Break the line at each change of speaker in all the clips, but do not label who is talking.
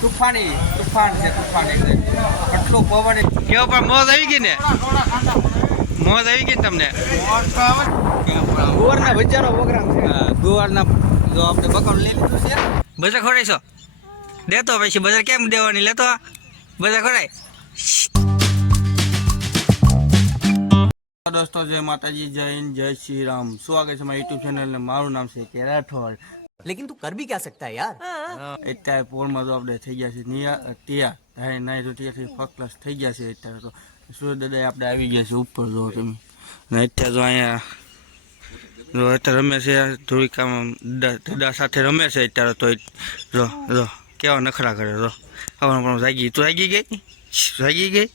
તુફાની તુફાન છે તુફાન એટલે આટલું પવન
કેવો પણ મોજ આવી ગઈ ને? મોજ આવી ગઈ તમને?
ગોવારના ભજીયાનો પ્રોગ્રામ છે. ગોવારના જો આપણે બકાલું લઈ લીધું છે.
બજાર ખોડાઈશો દેતો પછી બજાર કેમ દેવાની? લેતો બજાર ખોડાય
દોસ્તો જય માતાજી જય હિન્દ જય શ્રી રામ. સ્વાગત છે મારા યુટ્યુબ ચેનલ ને મારું નામ છે કે રાઠોડ
लेकिन तू कर भी क्या सकता है यार?
एक टाइम मजो आप थे गया से निया तिया है नहीं तो तिया से फक प्लस थे गया से एक टाइम तो सूरज दादा आप डाइव गया से ऊपर जो तो नहीं था जो आया रो इतना रमे से थोड़ी काम दादा साथ रमे से इतना तो रो रो क्या हो नखरा करे रो अब हम अपना जाएगी तो जाएगी गई जाएगी गई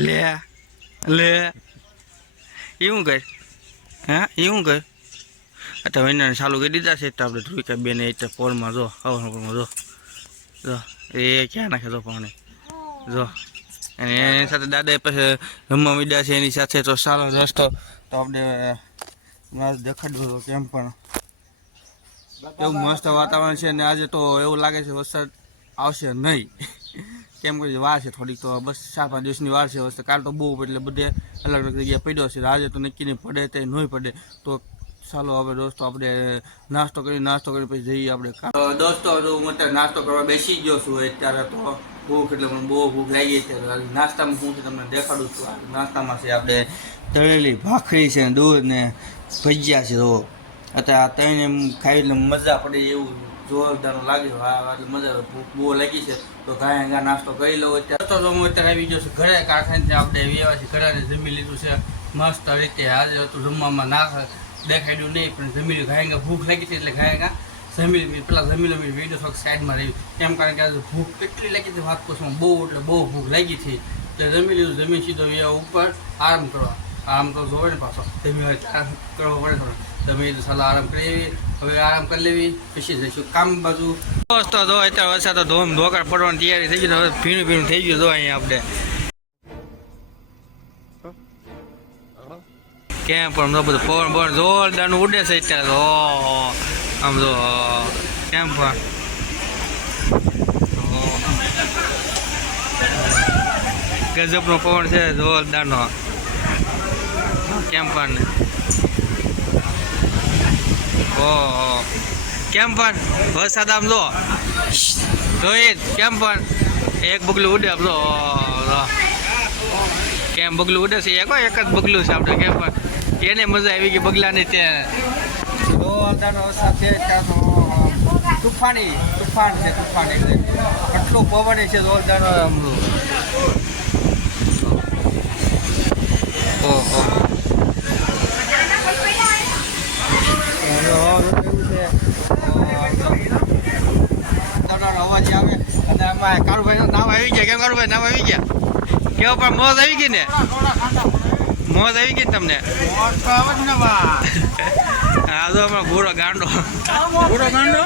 ले અત્યારે વૈનાને ચાલુ કરી દીધા છે. એટલે આપણે ધ્રુવિકા બેન અત્યારે પોલમાં જો હવારમાં જો. જો, એ ક્યાં નાખે તો પાણી? જો. અને એની સાથે દાદાએ પછી રમવા મીડ્યા છે, એની સાથે તો સારો રસ્તો તો આપણે મારે દેખાડ્યો હતો કેમ પણ એવું મસ્ત વાતાવરણ છે અને આજે તો એવું લાગે છે વરસાદ આવશે નહીં. કેમ કે વાર છે થોડીક તો, બસ ચાર પાંચ દિવસની વાર છે વરસાદ. કાલ તો બહુ, એટલે બધે અલગ અલગ જગ્યાએ પડ્યો છે. આજે તો નક્કી નહીં પડે તે નહીં પડે. તો ચાલો હવે દોસ્તો આપણે નાસ્તો કરી નાસ્તો કરી પછી જઈએ આપણે દોસ્તો હું અત્યારે નાસ્તો કરવા બેસી ગયો છું. અત્યારે તો ભૂખ એટલે મને બહુ ભૂખ લાગી છે. નાસ્તામાં હું તમને દેખાડું છું. નાસ્તામાં છે આપણે તળેલી ભાખરી છે દૂધ ને ભજીયા છે. તો અત્યારે આ ત્રણે ખાઈ એટલે મજા પડે એવું જોરદાર લાગ્યો. હા એટલે મજા ભૂખ બહુ લાગી છે. તો ગાય ગા નાસ્તો કરી લઉં અત્યારે. તો હું અત્યારે આવી ગયો છું ઘરે. કારખાને આપણે વ્યવહાર ઘરે જમી લીધું છે. મસ્ત રીતે આજે હતું. જમવામાં ના દેખાડ્યું નહીં, પણ જમી લીધું ગાય ભૂખ લાગી હતી એટલે ગાય ગા જમી લીધી પેલા જમી લો વીડિયો થોડોક સાઈડમાં રહી એમ કારણ કે આજે ભૂખ કેટલી લાગી હતી, વાત પૂછમાં બહુ એટલે બહુ ભૂખ લાગી હતી. તો જમી લીધું જમી સીધો એ ઉપર આરામ કરવા આરામ તો જોવે ને પાછો. જમી હોય આરામ કરવો પડે થોડો. જમી સલાહ આરામ કરી લેવી. હવે આરામ કરી લેવી, પછી જઈશું કામ બાજુ.
દોસ્તો જો, અત્યારે વરસાદ ધોમ ધોકર પડવાની તૈયારી થઈ ગઈ હવે ભીણું ભીણું થઈ ગયું જો અહીંયા આપણે. કેમ પણ બધું પવન પવન જોરદારનું ઉડે છે અત્યારે તો. આમ જો કેમ પણ. ગજબનો પવન છે, જોરદારનો. કેમ પણ. ઓહો કેમ પણ, વરસાદ આમ જો જોઈ કેમ પણ. એક બગલું ઉડે આમ જો. કેમ બગલું ઉડે છે? એક એક જ બગલું છે આપણે કેમ પણ. એને મજા આવી ગઈ બગલાની ત્યાં
તુફાની તુફાન છે તુફાન એટલે. આટલું પવન છે જોરદાર
ઓહો.
અવાજ આવે. અને આમાં કાળુભાઈ
નામ આવી ગયા. કેમ કારુભાઈ નામ આવી ગયા? કેવો પણ મોજ આવી ગઈ ને? મોજ આવી ગઈ તમને? હા તો હમણાં ભૂરો ગાંડો.
પૂરો ગાંડો.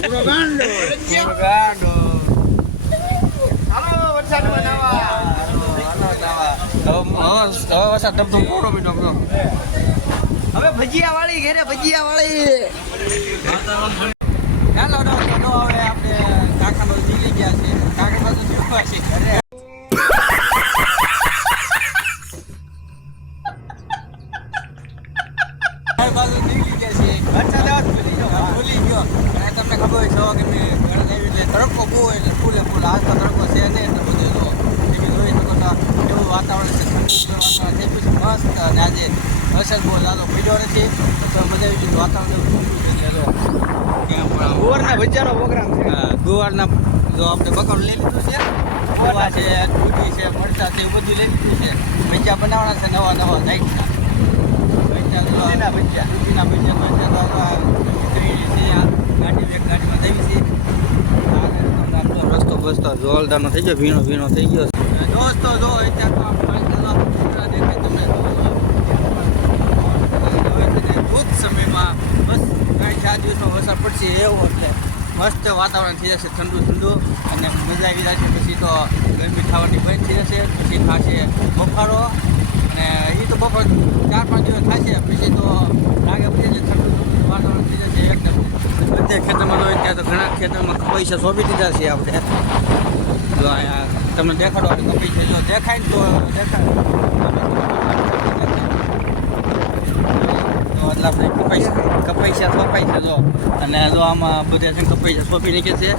પૂરો ગાંડો. પૂરો ગાંડો. હાલો વરસાદ બનાવવા હવે વરસાદ બી હવે ભજીયા વાળી ઘેરે ભજીયા વાળી ચાલો દોસ્તો તો હવે આપણે કાકા બાજુ નીકળી ગયા છે કાકા બાજુ નીકળવા છે ઘરે ઘર બાજુ નીકળી ગયા છે વરસાદ આવે તો ભૂલી ગયો ભૂલી ગયો અને તમને ખબર છે કે મેં ઘર આવી એટલે તડકો બહુ એટલે ફૂલે ફૂલ આજ તો તડકો છે ને એટલે બધું જો તમે જોઈ શકો છો. એવું વાતાવરણ છે વાતાવરણ છે. મસ્ત અને આજે વરસાદ બહુ લાલો પડ્યો નથી. તો આવી ગયું વાતાવરણ ગયું ગોવારના પ્રોગ્રામ છે. ગોવારના જો આપણે બકાલું લઈ લીધું છે. ગોવા છે દૂધી છે મરચા છે એ બધું લઈ લીધું છે. ભજીયા બનાવવાના છે નવા નવા નાઈટના. ભજીયા. દૂધીના ભજીયા ભજીયા ગાડી ગાડીમાં દેવી છે. રસ્તો બસ્તો જોરદારનો થઈ ગયો ભીણો ભીણો થઈ ગયો દોસ્તો, જો અત્યારે તો આપણે દેખાય સમયમાં બસ કાંઈ ચાર દિવસમાં વરસાદ પડશે એવો એટલે મસ્ત વાતાવરણ થઈ જશે, ઠંડુ ઠંડુ અને મજા આવી જશે. પછી તો ગરમી થવાની બંધ થઈ જશે, પછી થશે બફારો અને એ તો બફારો ચાર પાંચ દિવસ થશે, પછી તો લાગે પછી ઠંડુ ઠંડુ વાતાવરણ થઈ જશે. એકદમ ખેતરમાં જોઈએ ત્યાં તો ઘણા ખેતરમાં પૈસા શોભી દીધા છે આપણે જો તમને દેખાડો આપણે કપાઈ છે. જો દેખાય ને તો દેખાય. તો આપણે કપાઈ છે સોંપાઈ છે, જો. અને જો આમાં બધા છે ને છે સોંપી નીકળે છે.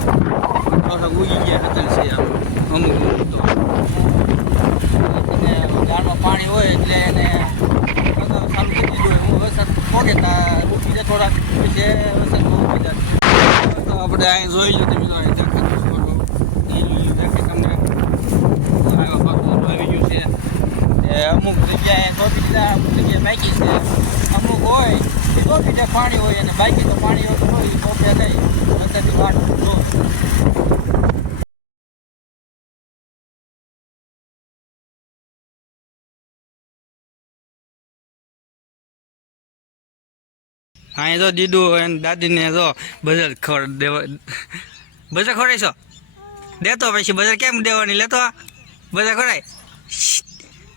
થોડાક ઉગી ગયા હતા છે આમ. અમુક અમુક તો. ગામમાં પાણી હોય એટલે એને ચાલુ દીધું હોય. હું વરસાદ પોગે ત્યાં ઉઠી જાય થોડાક પછી વરસાદ આપણે અહીં જોઈ લો તમે બધું. જોઈ અમુક જગ્યાએ ગોપી દીધા અમુક જગ્યાએ બાકી છે. અમુક હોય એ ગોપી પાણી હોય અને બાકી તો પાણી હોય તો સોંપે નહીં. અત્યારથી વાટ જો અહીંયા તો દીદુ એને દાદીને જો બજાર ખવડ દેવા બજાર ખવડાવીશો દેતો પછી બજાર કેમ દેવાની? લેતો બજાર ખવડાય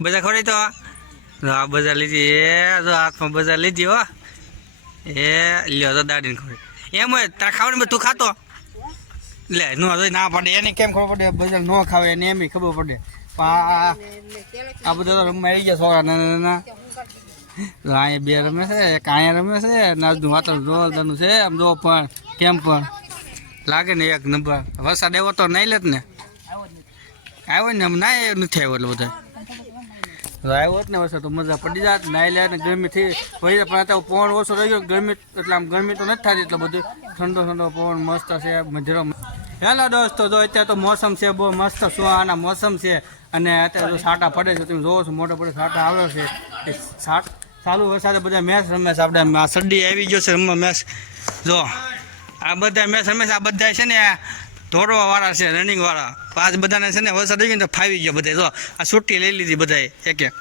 બજાર ખવડાવી તો હા બજાર લીધી. એ જો હાથમાં બજાર લીધી હો. એ લ્યો તો દાદીને ખવડાવી એમ હોય તારે ખાવાનું તું ખાતો? લે, નો તો ના પડે. એને કેમ ખબર પડે? બજાર ન ખાવે એને એમ ખબર પડે. આ બધા તો રમવા આવી ગયા છોકરા નાના નાના તો અહીંયા બે રમે છે, એક અહીંયા રમે છે નાજનું વાતાવરણ જોરદારનું છે, આમ જો પણ, કેમ પણ. લાગે ને એક નંબર. વરસાદ આવ્યો તો નહીં લેત ને. આવ્યો ને, આમ ના નથી આવ્યો એટલે બધા. આવ્યો જ ને વરસાદ, તો મજા પડી જાત. નાઈ લે ને ગરમી થઈ પડી જાય, પણ અત્યારે પવન ઓછો રહી ગયો ગરમી, એટલે આમ ગરમી તો નથી થતી એટલે બધું. ઠંડો ઠંડો પવન મસ્ત છે મજરો હેલો દોસ્તો, જો અત્યારે તો મોસમ છે, બહુ મસ્ત સુહાના મોસમ છે. અને અત્યારે જો સાટા પડે છે, તમે જોવો છો, મોટા પડે સાટા આવે છે. એ છાટ ચાલુ વરસાદે બધા મેચ રમે છે. આપણે આ સડ્ડી આવી ગયો છે રમવા મેચ. જો, આ બધા મેચ રમે છે. આ બધા છે ને દોડવા વાળા છે રનિંગ વાળા. પાંચ બધાને છે ને વરસાદ આવી ગયો તો ફાવી ગયો બધા જો, આ છુટ્ટી લઈ લીધી બધાએ એક એક.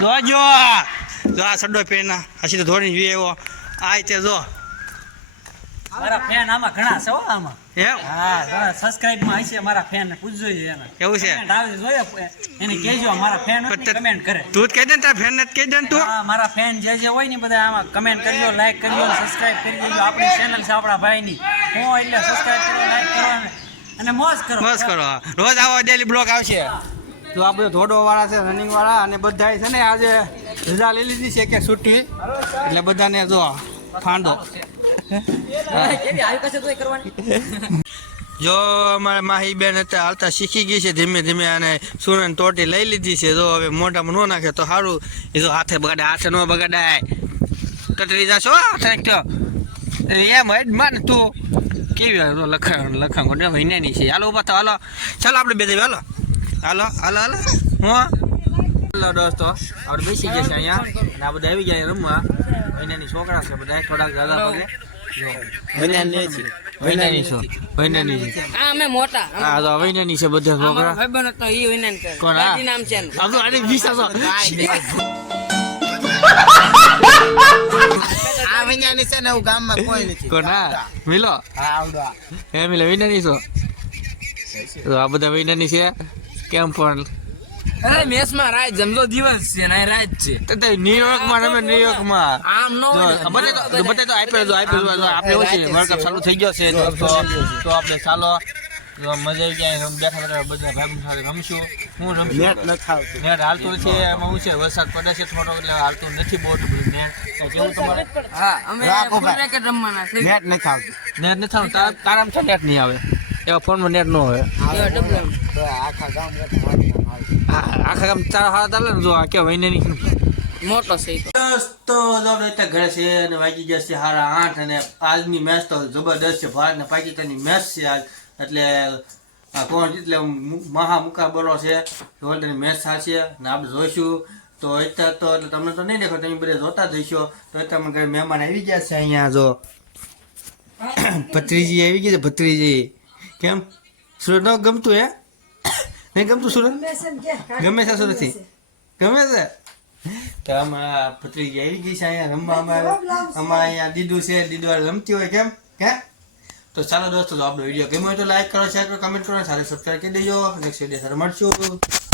જોજો જો આ. સડ્ડો પહેરના હસી તો ધોરીને જોઈએ એવો આ રીતે જો
મારા ફેન આમાં ઘણા છે આમાં.
એમ?
હા ઘણા સબસ્ક્રાઇબમાં હશે મારા ફેન પૂછજો એને.
એવું છે?
આવે જોયો એને કહેજો મારા ફેન કમેન્ટ કરે.
તું જ કહી દે ને તારા ફેન ને કહી દે ને તું.
હા મારા ફેન જે જે હોય ને બધા આમાં કમેન્ટ કરજો લાઈક કરજો સબસ્ક્રાઇબ કરી દેજો. આપણી ચેનલ છે આપણા ભાઈની. હું એટલે સબસ્ક્રાઇબ કરો લાઈક કરો અને- મોજ કરો.
બસ કરો રોજ આવો ડેલી બ્લોક આવશે. તો આ બધા ધોડો વાળા છે રનિંગ વાળા અને બધા છે ને આજે રજા લઈ લીધી છે કે છૂટી એટલે બધાને જો ફાંદો. જો અમારે માહી બેન અત્યારે હાલતા શીખી ગઈ છે ધીમે ધીમે અને સુરન તોટી લઈ લીધી છે. જો હવે મોઢામાં ન નાખે તો સારું એ તો હાથે બગાડે હાથે ન બગાડાય. કટરી જાશો હાથે એમ હેડ માન તું. કેવી? લખાણ લખાણ કોને વૈનાની છે. હાલો ઊભા તો હાલો. ચાલો આપણે બે જઈએ હાલો. હાલો હાલો હાલો. હું. હાલો દોસ્તો. આપણે બેસી ગયા છે અહીંયા. આ બધા આવી ગયા રમવા. વૈનાની છોકરા છે બધા થોડાક દાદા પગે. વૈનાની છે વૈનાની છે? વૈનાની છે.
આ અમે મોટા.
હા તો વૈનાની છે બધા છોકરા.
ભાઈબંધ હતો ઈ વિનાન કરે
કોણ આ?
નામ છે એનું.
તો
આ ને હું ગામમાં કોઈ નથી.
કોણ હા? મિલો?
આવડો.
હે મિલો વૈનાની છો? તો આ બધા વૈનાની છે. કેમ પણ?
અરે મેસમાં રાત જમતો દિવસ છે ને રાત છે.
તે ન્યુયોર્કમાં રમે ન્યુયોર્કમાં.
આમ નો બને ને.
બધા તો બધા તો આઈપીએલ જો આપણે હોય છે વર્લ્ડ કપ ચાલુ થઈ ગયો છે તો તો આપણે ચાલો. મજા આવી જાય બેઠા બેઠા બધા ભાઈ સાથે રમશું. હું રમશું.
નેટ નથી આવતું
નેટ હાલતું નથી એમાં છે વરસાદ પડે છે થોડો એટલે હાલતું નથી બહુ બધું નેટ તો કેવું તમારે?
હા અમે ફૂલ રેકેટ રમવાના છે.
નેટ નથી આવતું
નેટ નથી આવતું તારા તારામાં છે નેટ નહીં આવે? એવા ફોનમાં નેટ ન હોય.
એવા
આખા ગામ
આખા ગામ તારા હાથ ચાલે ને જો આ કે વહીને
મોટો છે.
દોસ્તો આપણે અત્યારે ઘરે છે અને વાગી જશે હારા આઠ અને આજની મેચ તો જબરદસ્ત છે ભારત ને પાકિસ્તાનની મેચ છે આજ એટલે કોણ એટલે મહા મુકાબલો છે જોરદારની મેચ થશે અને આપણે જોઈશું તો અત્યારે તો એટલે તમને તો નહીં દેખો તમે બધા જોતા જઈશો તો અમે ઘરે મહેમાન આવી ગયા છે અહીંયા જો ભત્રીજી. આવી ગઈ છે ભત્રીજી કેમ? સુરત ન ગમતું, હે? નહીં ગમતું સુરત ગમે છે સુરતથી ગમે છે તો આમાં ભત્રીજી આવી ગઈ છે અહીંયા રમવા અમારે અમારે અહીંયા દીદુ છે દીદુ રમતી હોય કેમ હે તો ચાલો દોસ્તો તો આપણો વીડિયો ગમ્યો તો લાઈક કરો શેર કરો કમેન્ટ કરો સાથે સબસ્ક્રાઈબ કરી દેજો નેક્સ્ટ વીડિયો સાથે મળશું